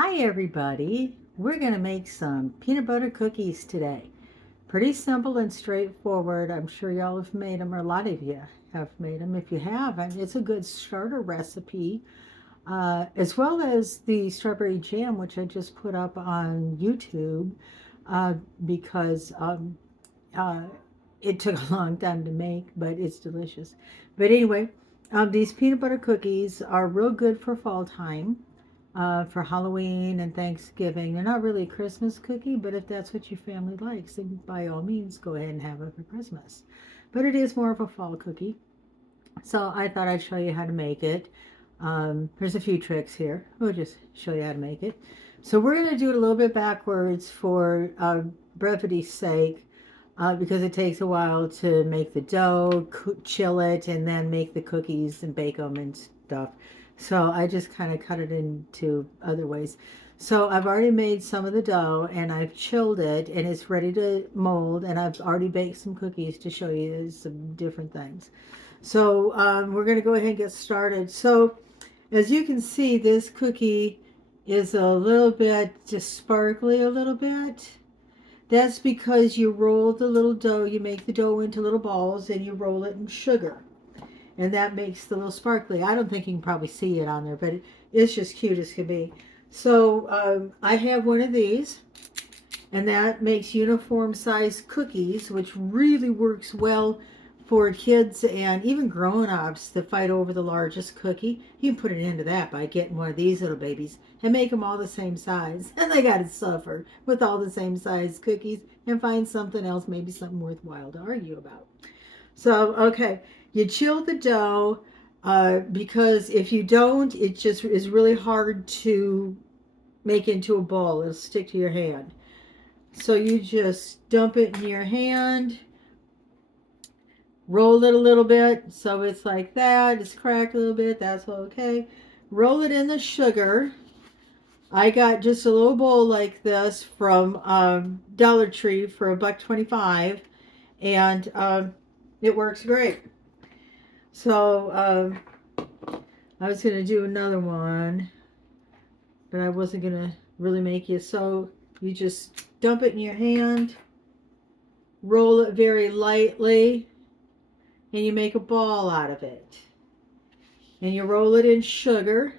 Hi everybody, we're going to make some peanut butter cookies today. Pretty simple and straightforward. I'm sure y'all have made them, or a lot of you have made them. If you haven't, it's a good starter recipe, as well as the strawberry jam, which I just put up on YouTube uh, because uh, it took a long time to make, but it's delicious. But anyway, these peanut butter cookies are real good for fall time, for Halloween and Thanksgiving. They're not really a Christmas cookie, but if that's what your family likes, then by all means go ahead and have it for Christmas. But it is more of a fall cookie. So I thought I'd show you how to make it. There's a few tricks here. We'll just show you how to make it. So we're going to do it a little bit backwards for brevity's sake, because it takes a while to make the dough, chill it, and then make the cookies and bake them and stuff. So I just kind of cut it into other ways. So I've already made some of the dough and I've chilled it and it's ready to mold, and I've already baked some cookies to show you some different things. So we're going to go ahead and get started. So as you can see, this cookie is a little bit just sparkly a little bit. That's because you roll the little dough, you make the dough into little balls and you roll it in sugar. And that makes the little sparkly. I don't think you can probably see it on there, but it's just cute as can be. So I have one of these, and that makes uniform size cookies, which really works well for kids and even grown-ups that fight over the largest cookie. You can put it into that by getting one of these little babies and make them all the same size. And they got to suffer with all the same size cookies and find something else, maybe something worthwhile to argue about. So, okay, you chill the dough, because if you don't, it just is really hard to make into a ball. It'll stick to your hand. So you just dump it in your hand, roll it a little bit so it's like that. It's cracked a little bit. That's okay. Roll it in the sugar. I got just a little bowl like this from Dollar Tree for $1.25, and it works great. So I was gonna do another one, but I wasn't gonna really make you. So you just dump it in your hand, roll it very lightly, and you make a ball out of it. And you roll it in sugar,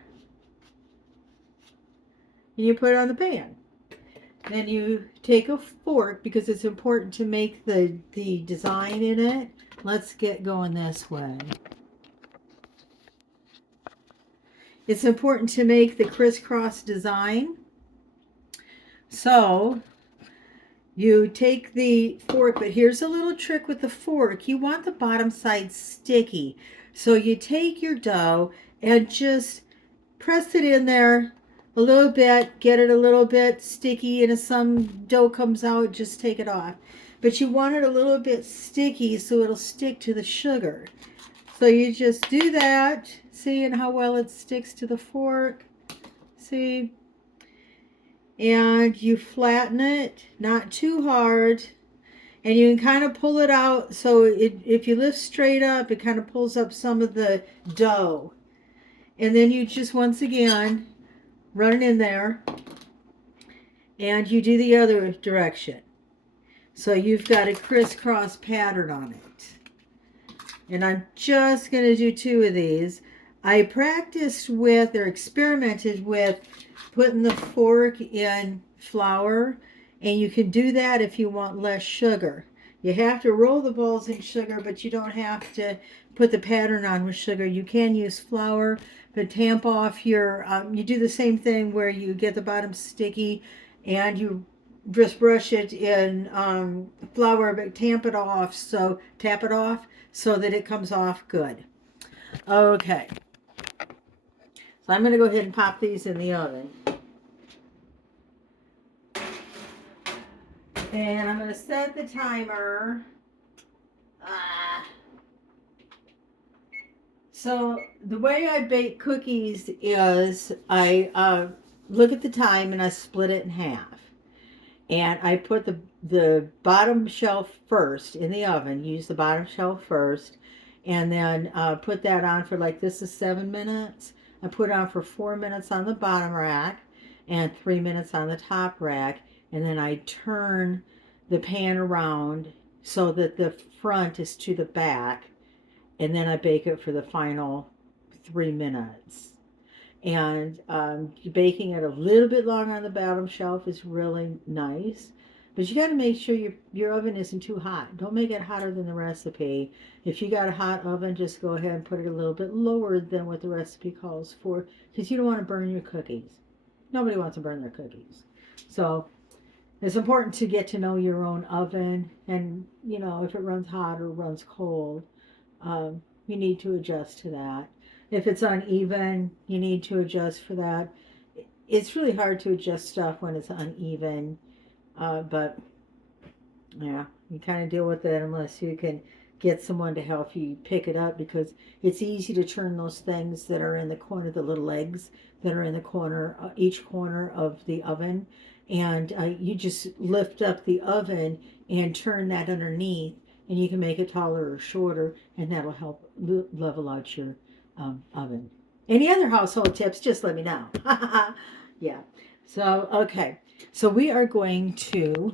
and you put it on the pan. Then you take a fork, because it's important to make the design in it. Let's get going this way. It's important to make the crisscross design. So you take the fork, but here's a little trick with the fork. You want the bottom side sticky. So you take your dough and just press it in there a little bit, get it a little bit sticky, and if some dough comes out, just take it off. But you want it a little bit sticky so it'll stick to the sugar. So you just do that, seeing how well it sticks to the fork. See? And you flatten it, not too hard, and you can kind of pull it out. So if you lift straight up, it kind of pulls up some of the dough. And then you just, once again, run it in there, and you do the other direction. So you've got a crisscross pattern on it. And I'm just going to do two of these. I practiced with, or experimented with, putting the fork in flour, and you can do that if you want less sugar. You have to roll the balls in sugar, but you don't have to put the pattern on with sugar. You can use flour, but tamp off your, you do the same thing where you get the bottom sticky and you just brush it in flour, but tap it off so that it comes off good. Okay, so I'm going to go ahead and pop these in the oven. And I'm going to set the timer. So the way I bake cookies is I look at the time and I split it in half. And I put the bottom shelf first in the oven, use the bottom shelf first, and then put that on for, like, this is 7 minutes. I put it on for 4 minutes on the bottom rack, and 3 minutes on the top rack, and then I turn the pan around so that the front is to the back, and then I bake it for the final 3 minutes. And baking it a little bit longer on the bottom shelf is really nice. But you got to make sure your oven isn't too hot. Don't make it hotter than the recipe. If you got a hot oven, just go ahead and put it a little bit lower than what the recipe calls for, because you don't want to burn your cookies. Nobody wants to burn their cookies. So it's important to get to know your own oven, and if it runs hot or runs cold, you need to adjust to that. If it's uneven, you need to adjust for that. It's really hard to adjust stuff when it's uneven, but yeah, you kind of deal with it unless you can get someone to help you pick it up, because it's easy to turn those things that are in the corner, the little legs that are in the corner, each corner of the oven, and you just lift up the oven and turn that underneath, and you can make it taller or shorter, and that'll help level out your oven. Any other household tips, just let me know. Yeah. So, okay. So we are going to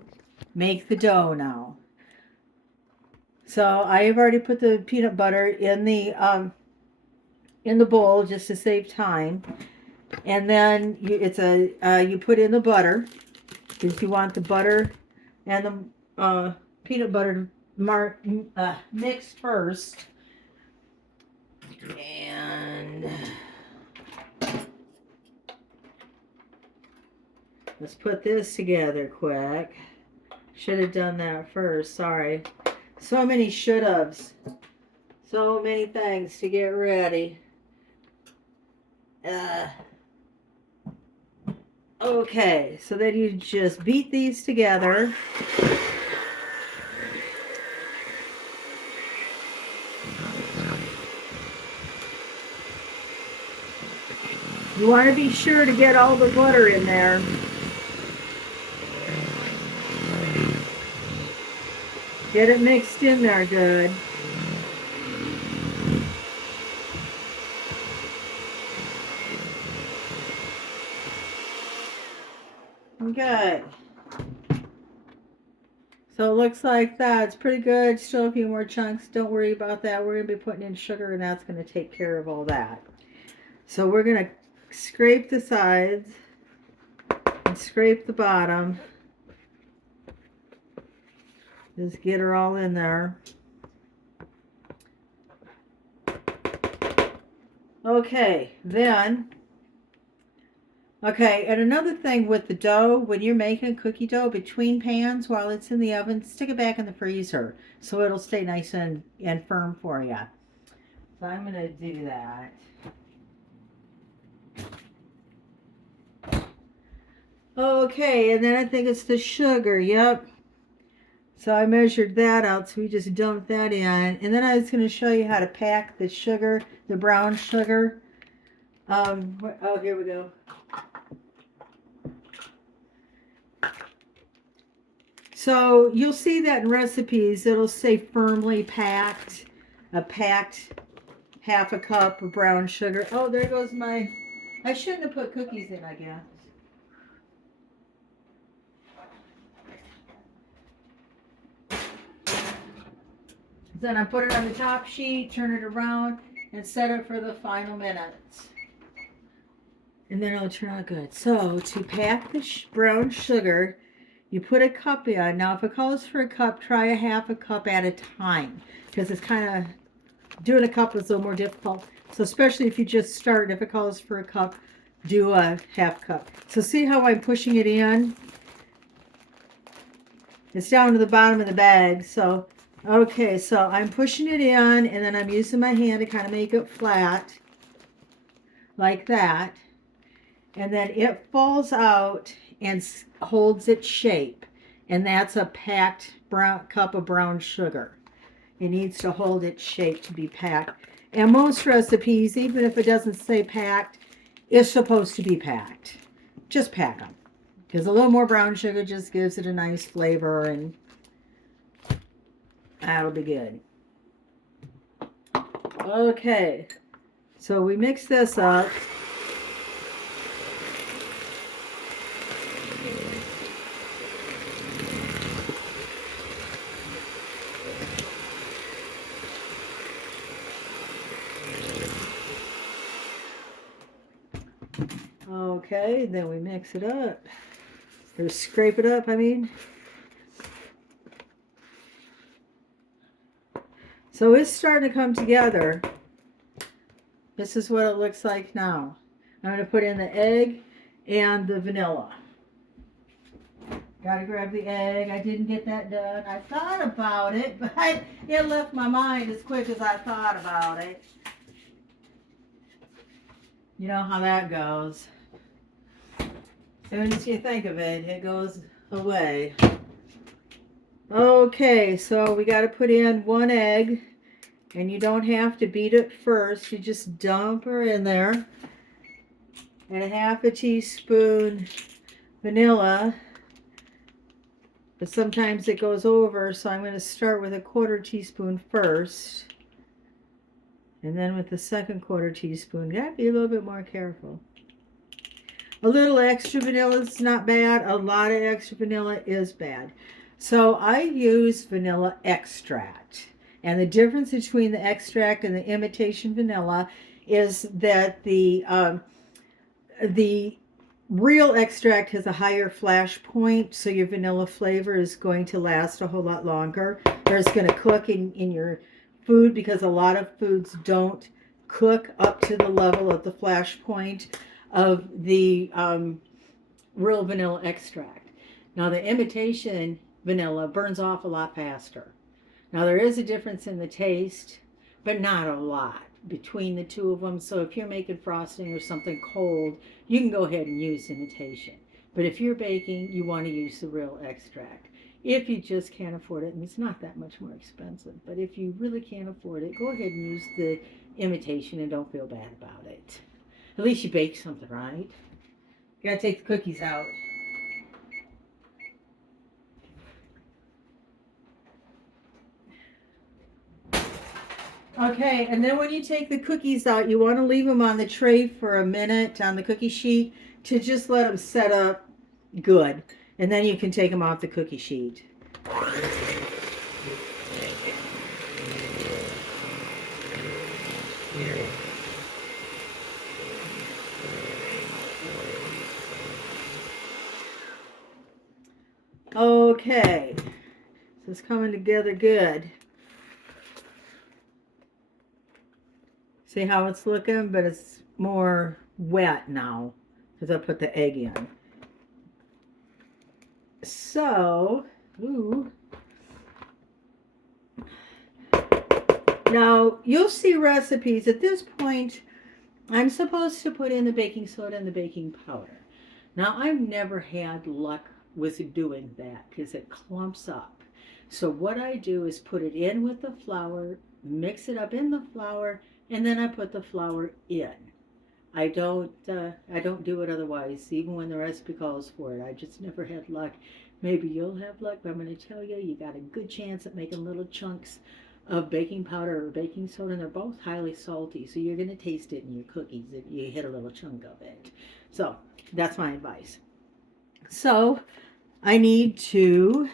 make the dough now. So I have already put the peanut butter in the bowl just to save time, and then you put in the butter, because you want the butter and the peanut butter mixed first. And let's put this together quick. Should have done that first. Sorry. So many should-haves. So many things to get ready. Okay, so then you just beat these together. You want to be sure to get all the butter in there. Get it mixed in there good. Okay. So it looks like that. It's pretty good. Still a few more chunks. Don't worry about that. We're going to be putting in sugar, and that's going to take care of all that. So we're going to scrape the sides and scrape the bottom. Just get her all in there. Okay, then, and another thing with the dough, when you're making cookie dough between pans while it's in the oven, stick it back in the freezer so it'll stay nice and firm for you. So I'm going to do that. Okay, and then I think it's the sugar, yep. So I measured that out, so we just dumped that in. And then I was going to show you how to pack the sugar, the brown sugar. Oh, here we go. So you'll see that in recipes, it'll say firmly packed, a packed half a cup of brown sugar. Oh, there goes my, I shouldn't have put cookies in, I guess. Then I put it on the top sheet, turn it around, and set it for the final minutes. And then it'll turn out good. So to pack the brown sugar, you put a cup in. Now if it calls for a cup, try a half a cup at a time, because it's kind of, doing a cup is a little more difficult. So especially if you just start, if it calls for a cup, do a half cup. So see how I'm pushing it in? It's down to the bottom of the bag. So okay, so I'm pushing it in, and then I'm using my hand to kind of make it flat, like that. And then it falls out and holds its shape. And that's a packed cup of brown sugar. It needs to hold its shape to be packed. And most recipes, even if it doesn't say packed, it's supposed to be packed. Just pack them. Because a little more brown sugar just gives it a nice flavor, and that'll be good. Okay, so we mix this up. Okay, then we mix it up. Or scrape it up, I mean. So it's starting to come together. This is what it looks like now. I'm going to put in the egg and the vanilla. Gotta grab the egg. I didn't get that done. I thought about it, but it left my mind as quick as I thought about it. You know how that goes. As soon as you think of it, it goes away. Okay, so we got to put in 1 egg, and you don't have to beat it first. You just dump her in there. And a 1/2 teaspoon vanilla, but sometimes it goes over, so I'm going to start with a 1/4 teaspoon first, and then with the second 1/4 teaspoon. Got to be a little bit more careful. A little extra vanilla is not bad. A lot of extra vanilla is bad. So I use vanilla extract. And the difference between the extract and the imitation vanilla is that the real extract has a higher flash point, so your vanilla flavor is going to last a whole lot longer. Or it's going to cook in your food, because a lot of foods don't cook up to the level of the flash point of the real vanilla extract. Now the imitation vanilla burns off a lot faster. Now there is a difference in the taste, but not a lot between the two of them. So if you're making frosting or something cold, you can go ahead and use imitation. But if you're baking, you want to use the real extract. If you just can't afford it, and it's not that much more expensive, but if you really can't afford it, go ahead and use the imitation and don't feel bad about it. At least you baked something, right? You gotta take the cookies out. Okay, and then when you take the cookies out, you want to leave them on the tray for a minute on the cookie sheet to just let them set up good. And then you can take them off the cookie sheet. Okay, so it's coming together good. See how it's looking? But it's more wet now because I put the egg in. So, ooh. Now, you'll see recipes. At this point, I'm supposed to put in the baking soda and the baking powder. Now, I've never had luck with doing that because it clumps up. So what I do is put it in with the flour, mix it up in the flour, and then I put the flour in. I don't do it otherwise, even when the recipe calls for it. I just never had luck. Maybe you'll have luck, but I'm going to tell you, you got a good chance at making little chunks of baking powder or baking soda, and they're both highly salty, so you're going to taste it in your cookies if you hit a little chunk of it. So that's my advice. So I need to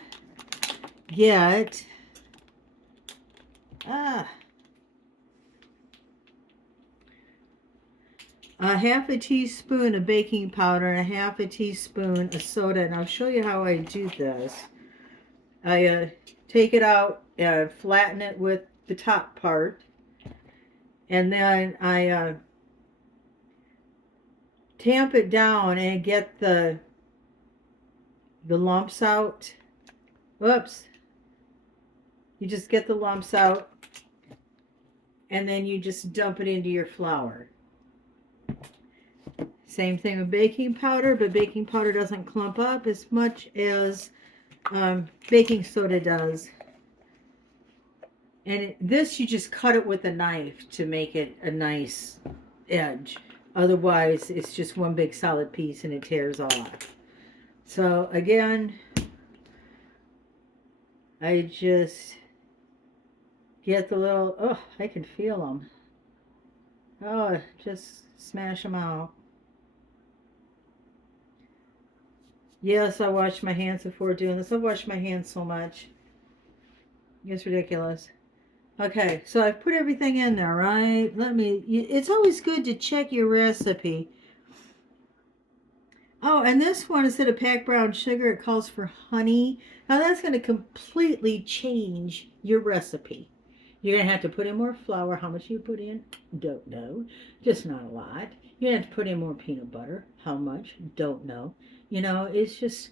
get a 1/2 teaspoon of baking powder and a 1/2 teaspoon of soda, and I'll show you how I do this. I take it out and flatten it with the top part, and then I tamp it down and get the lumps out. Whoops. You just get the lumps out, and then you just dump it into your flour. Same thing with baking powder, but baking powder doesn't clump up as much as baking soda does. And this, you just cut it with a knife to make it a nice edge. Otherwise, it's just one big solid piece and it tears off. So again, I just get the little, oh, I can feel them. Oh, just smash them out. Yes, I washed my hands before doing this. I've washed my hands so much. It's ridiculous. Okay, so I've put everything in there, right? It's always good to check your recipe. Oh, and this one, instead of packed brown sugar, it calls for honey. Now that's going to completely change your recipe. You're going to have to put in more flour. How much you put in? Don't know. Just not a lot. You're going to have to put in more peanut butter. How much? Don't know. You know, it's just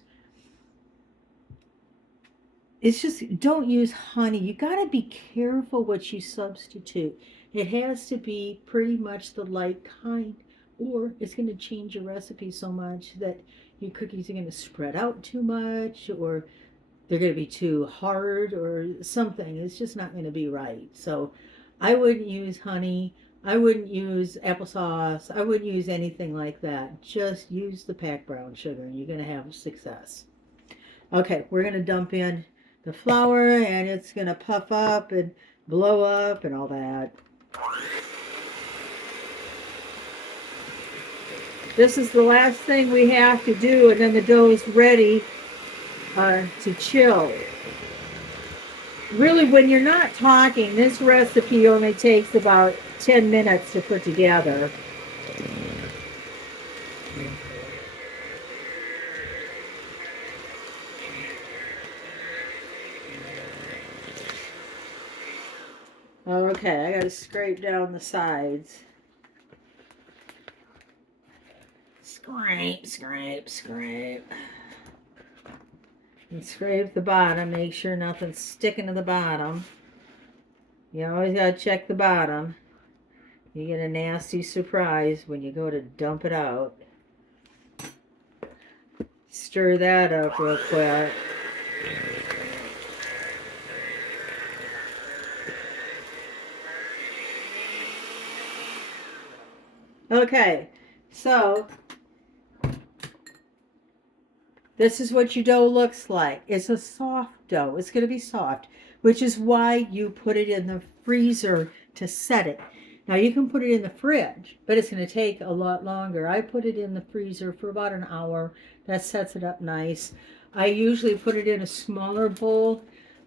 don't use honey. You got to be careful what you substitute. It has to be pretty much the light kind, or it's going to change your recipe so much that your cookies are going to spread out too much, or they're going to be too hard, or something. It's just not going to be right. So I wouldn't use honey. I wouldn't use applesauce. I wouldn't use anything like that. Just use the packed brown sugar and you're going to have success. Okay, we're going to dump in the flour and it's going to puff up and blow up and all that. This is the last thing we have to do, and then the dough is ready to chill. Really, when you're not talking, this recipe only takes about 10 minutes to put together. Okay, I got to scrape down the sides. Scrape, scrape, scrape. And scrape the bottom. Make sure nothing's sticking to the bottom. You always got to check the bottom. You get a nasty surprise when you go to dump it out. Stir that up real quick. Okay, so this is what your dough looks like. It's a soft dough. It's going to be soft, which is why you put it in the freezer to set it. Now you can put it in the fridge, but it's going to take a lot longer. I put it in the freezer for about an hour. That sets it up nice. I usually put it in a smaller bowl.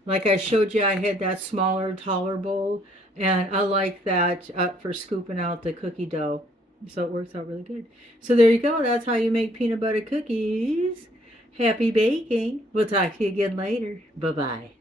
Like I showed you, I had that smaller, taller bowl, and I like that for scooping out the cookie dough. So it works out really good. So there you go. That's how you make peanut butter cookies. Happy baking. We'll talk to you again later. Bye-bye.